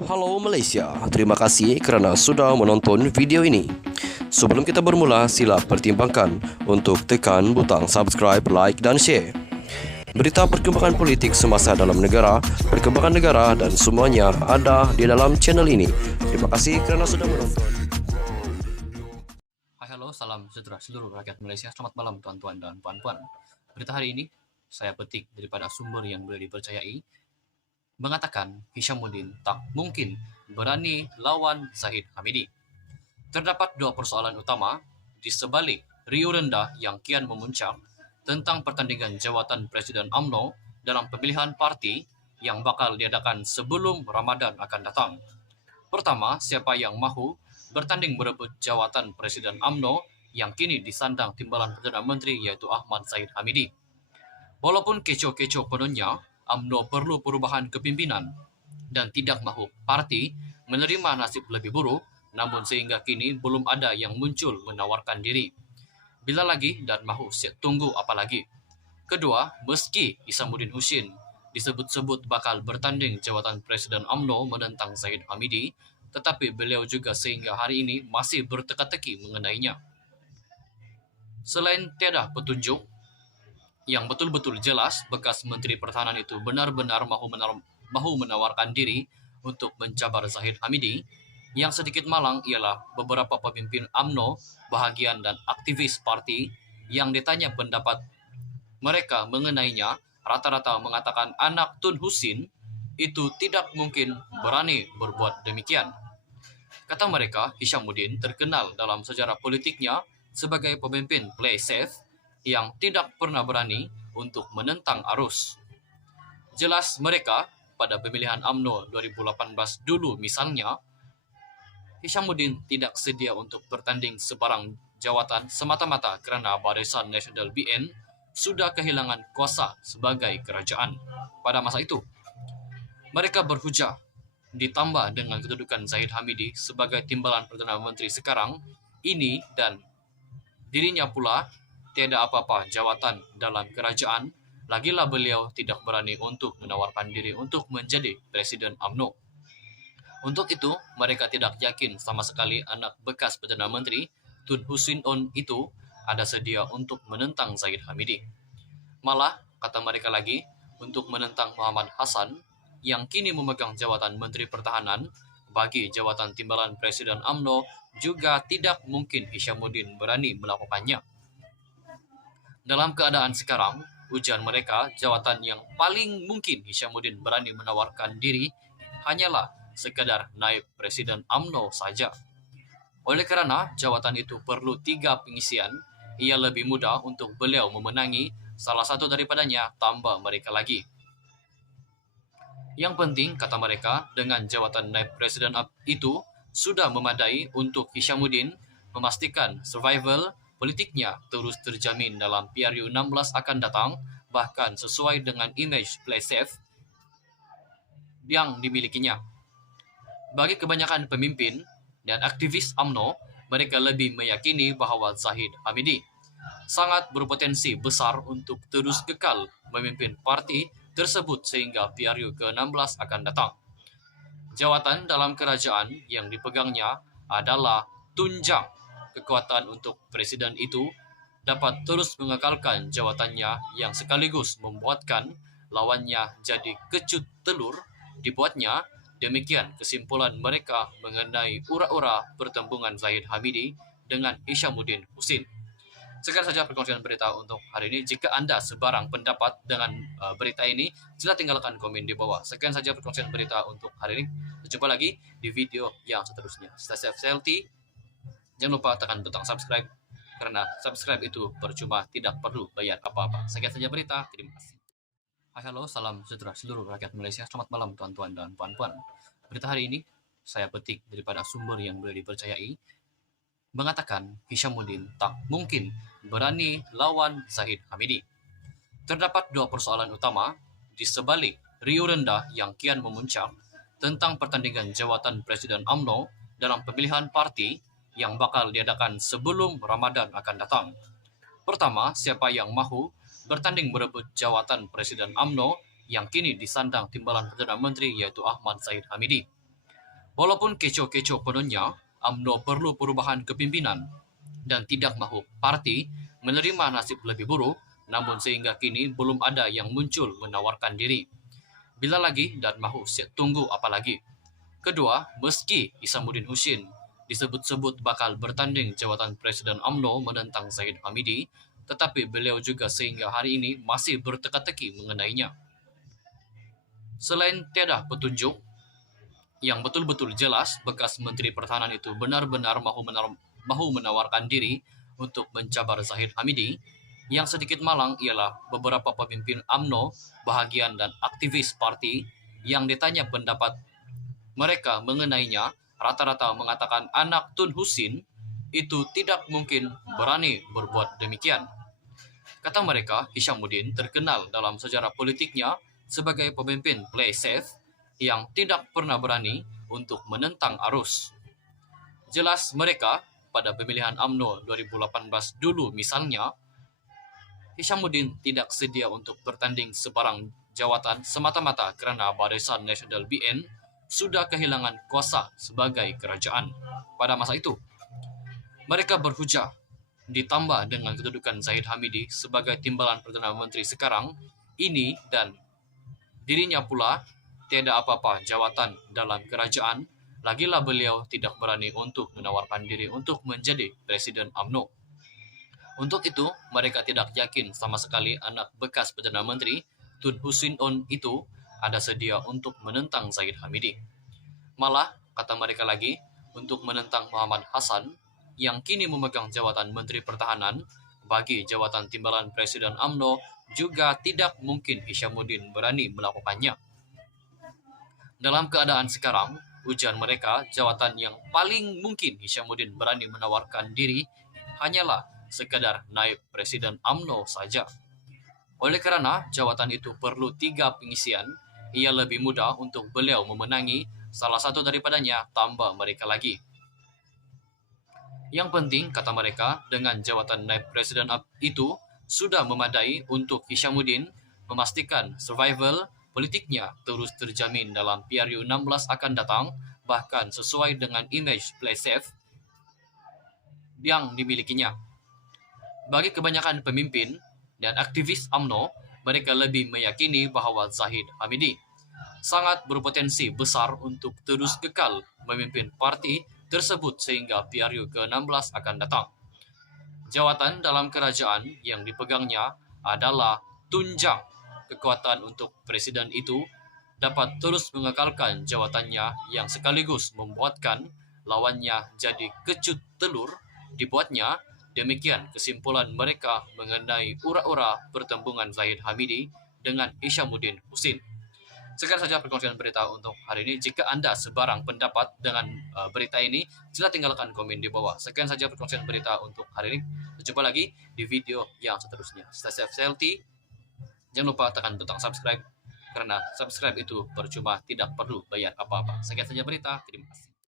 Halo Malaysia, terima kasih kerana sudah menonton video ini. Sebelum kita bermula, sila pertimbangkan untuk tekan butang subscribe, like dan share. Berita perkembangan politik semasa dalam negara, perkembangan negara dan semuanya ada di dalam channel ini. Terima kasih kerana sudah menonton. Hai, halo, salam sejahtera seluruh rakyat Malaysia. Selamat malam tuan-tuan dan puan-puan. Berita hari ini saya petik daripada sumber yang boleh dipercayai, mengatakan Hishamuddin tak mungkin berani lawan Zahid Hamidi. Terdapat dua persoalan utama di sebalik riuh rendah yang kian memuncak tentang pertandingan jawatan Presiden UMNO dalam pemilihan parti yang bakal diadakan sebelum Ramadan akan datang. Pertama, siapa yang mahu bertanding berebut jawatan Presiden UMNO yang kini disandang timbalan Perdana Menteri iaitu Ahmad Zahid Hamidi. Walaupun kecoh-kecoh penonnya, UMNO perlu perubahan kepimpinan dan tidak mahu parti menerima nasib lebih buruk, namun sehingga kini belum ada yang muncul menawarkan diri. Bila lagi dan mahu tunggu apa lagi. Kedua, meski Hishamuddin Hussein disebut-sebut bakal bertanding jawatan Presiden UMNO menentang Zahid Hamidi, tetapi beliau juga sehingga hari ini masih berteka-teki mengenainya. Selain tiada petunjuk yang betul-betul jelas, bekas Menteri Pertahanan itu benar-benar mahu menawarkan diri untuk mencabar Zahid Hamidi. Yang sedikit malang ialah beberapa pemimpin UMNO, bahagian dan aktivis parti yang ditanya pendapat mereka mengenainya, rata-rata mengatakan anak Tun Husin itu tidak mungkin berani berbuat demikian. Kata mereka, Hishamuddin terkenal dalam sejarah politiknya sebagai pemimpin play safe yang tidak pernah berani untuk menentang arus. Jelas mereka pada pemilihan UMNO 2018 dulu misalnya, Hishamuddin tidak sedia untuk bertanding sebarang jawatan semata-mata kerana Barisan Nasional BN sudah kehilangan kuasa sebagai kerajaan pada masa itu. Mereka berhujah, ditambah dengan kedudukan Zahid Hamidi sebagai timbalan Perdana Menteri sekarang ini dan dirinya pula tiada apa-apa jawatan dalam kerajaan, lagilah beliau tidak berani untuk menawarkan diri untuk menjadi Presiden UMNO. Untuk itu, mereka tidak yakin sama sekali anak bekas Perdana Menteri Tun Hussein On itu ada sedia untuk menentang Zahid Hamidi. Malah, kata mereka lagi, untuk menentang Muhammad Hassan yang kini memegang jawatan Menteri Pertahanan bagi jawatan timbalan Presiden UMNO juga tidak mungkin Hishamuddin berani melakukannya. Dalam keadaan sekarang, ujian mereka, jawatan yang paling mungkin Hishamuddin berani menawarkan diri hanyalah sekadar naib Presiden UMNO saja. Oleh kerana jawatan itu perlu 3 pengisian, ia lebih mudah untuk beliau memenangi salah satu daripadanya tambah mereka lagi. Yang penting, kata mereka, dengan jawatan naib Presiden itu sudah memadai untuk Hishamuddin memastikan survival politiknya terus terjamin dalam PRU 16 akan datang, bahkan sesuai dengan image play safe yang dimilikinya. Bagi kebanyakan pemimpin dan aktivis UMNO, mereka lebih meyakini bahawa Zahid Hamidi sangat berpotensi besar untuk terus kekal memimpin parti tersebut sehingga PRU ke-16 akan datang. Jawatan dalam kerajaan yang dipegangnya adalah tunjang kekuatan untuk presiden itu dapat terus mengekalkan jawatannya yang sekaligus membuatkan lawannya jadi kecut telur dibuatnya. Demikian kesimpulan mereka mengenai ura-ura pertembungan Zahid Hamidi dengan Hishamuddin Hussein. Sekian saja perkongsian berita untuk hari ini. Jika anda sebarang pendapat dengan berita ini, sila tinggalkan komen di bawah. Sekian saja perkongsian berita untuk hari ini. Jumpa lagi di video yang seterusnya. Stay safe, stay healthy. Jangan lupa tekan butang subscribe, karena subscribe itu percuma, tidak perlu bayar apa-apa. Sekian saja berita. Terima kasih. Hai, halo, salam sejahtera seluruh rakyat Malaysia. Selamat malam tuan-tuan dan puan-puan. Berita hari ini saya petik daripada sumber yang boleh dipercayai, mengatakan Hishamuddin tak mungkin berani lawan Zahid Hamidi. Terdapat dua persoalan utama di sebalik riuh rendah yang kian memuncak tentang pertandingan jawatan Presiden UMNO dalam pemilihan parti yang bakal diadakan sebelum Ramadan akan datang. Pertama, siapa yang mahu bertanding berebut jawatan Presiden UMNO yang kini disandang timbalan Perdana Menteri iaitu Ahmad Zahid Hamidi. Walaupun kecoh-kecoh kononnya, UMNO perlu perubahan kepimpinan dan tidak mahu parti menerima nasib lebih buruk, namun sehingga kini belum ada yang muncul menawarkan diri. Bila lagi dan mahu siap tunggu apa lagi. Kedua, meski Isamuddin Husin disebut-sebut bakal bertanding jawatan Presiden UMNO menentang Zahid Hamidi, tetapi beliau juga sehingga hari ini masih berteka-teki mengenainya. Selain tiada petunjuk yang betul-betul jelas, bekas Menteri Pertahanan itu benar-benar mahu menawarkan diri untuk mencabar Zahid Hamidi. Yang sedikit malang ialah beberapa pemimpin UMNO, bahagian dan aktivis parti yang ditanya pendapat mereka mengenainya, rata-rata mengatakan anak Tun Husin itu tidak mungkin berani berbuat demikian. Kata mereka, Hishamuddin terkenal dalam sejarah politiknya sebagai pemimpin play safe yang tidak pernah berani untuk menentang arus. Jelas mereka pada pemilihan UMNO 2018 dulu misalnya, Hishamuddin tidak sedia untuk bertanding sebarang jawatan semata-mata karena Barisan Nasional BN sudah kehilangan kuasa sebagai kerajaan pada masa itu. Mereka berhujah, ditambah dengan kedudukan Zahid Hamidi sebagai timbalan Perdana Menteri sekarang ini dan dirinya pula tiada apa-apa jawatan dalam kerajaan, lagilah beliau tidak berani untuk menawarkan diri untuk menjadi Presiden UMNO. Untuk itu, mereka tidak yakin sama sekali anak bekas Perdana Menteri Tun Husin On itu ada sedia untuk menentang Zahid Hamidi. Malah, kata mereka lagi, untuk menentang Muhammad Hasan yang kini memegang jawatan Menteri Pertahanan, bagi jawatan timbalan Presiden UMNO juga tidak mungkin Hishamuddin berani melakukannya. Dalam keadaan sekarang, ujian mereka, jawatan yang paling mungkin Hishamuddin berani menawarkan diri hanyalah sekadar naib Presiden UMNO saja. Oleh kerana jawatan itu perlu 3 pengisian, ia lebih mudah untuk beliau memenangi salah satu daripadanya tambah mereka lagi. Yang penting, kata mereka, dengan jawatan naib Presiden itu sudah memadai untuk Hishamuddin memastikan survival politiknya terus terjamin dalam PRU 16 akan datang, bahkan sesuai dengan image play safe yang dimilikinya. Bagi kebanyakan pemimpin dan aktivis UMNO, mereka lebih meyakini bahawa Zahid Hamidi sangat berpotensi besar untuk terus kekal memimpin parti tersebut sehingga PRU ke-16 akan datang. Jawatan dalam kerajaan yang dipegangnya adalah tunjang kekuatan untuk presiden itu dapat terus mengekalkan jawatannya yang sekaligus membuatkan lawannya jadi kecut telur dibuatnya. Demikian kesimpulan mereka mengenai ura-ura pertembungan Zahid Hamidi dengan Hishamuddin Husin. Sekian saja perkongsian berita untuk hari ini. Jika anda sebarang pendapat dengan berita ini, sila tinggalkan komen di bawah. Sekian saja perkongsian berita untuk hari ini. Jumpa lagi di video yang seterusnya. Stay safe, healthy. Jangan lupa tekan butang subscribe, karena subscribe itu percuma, tidak perlu bayar apa-apa. Sekian saja berita, terima kasih.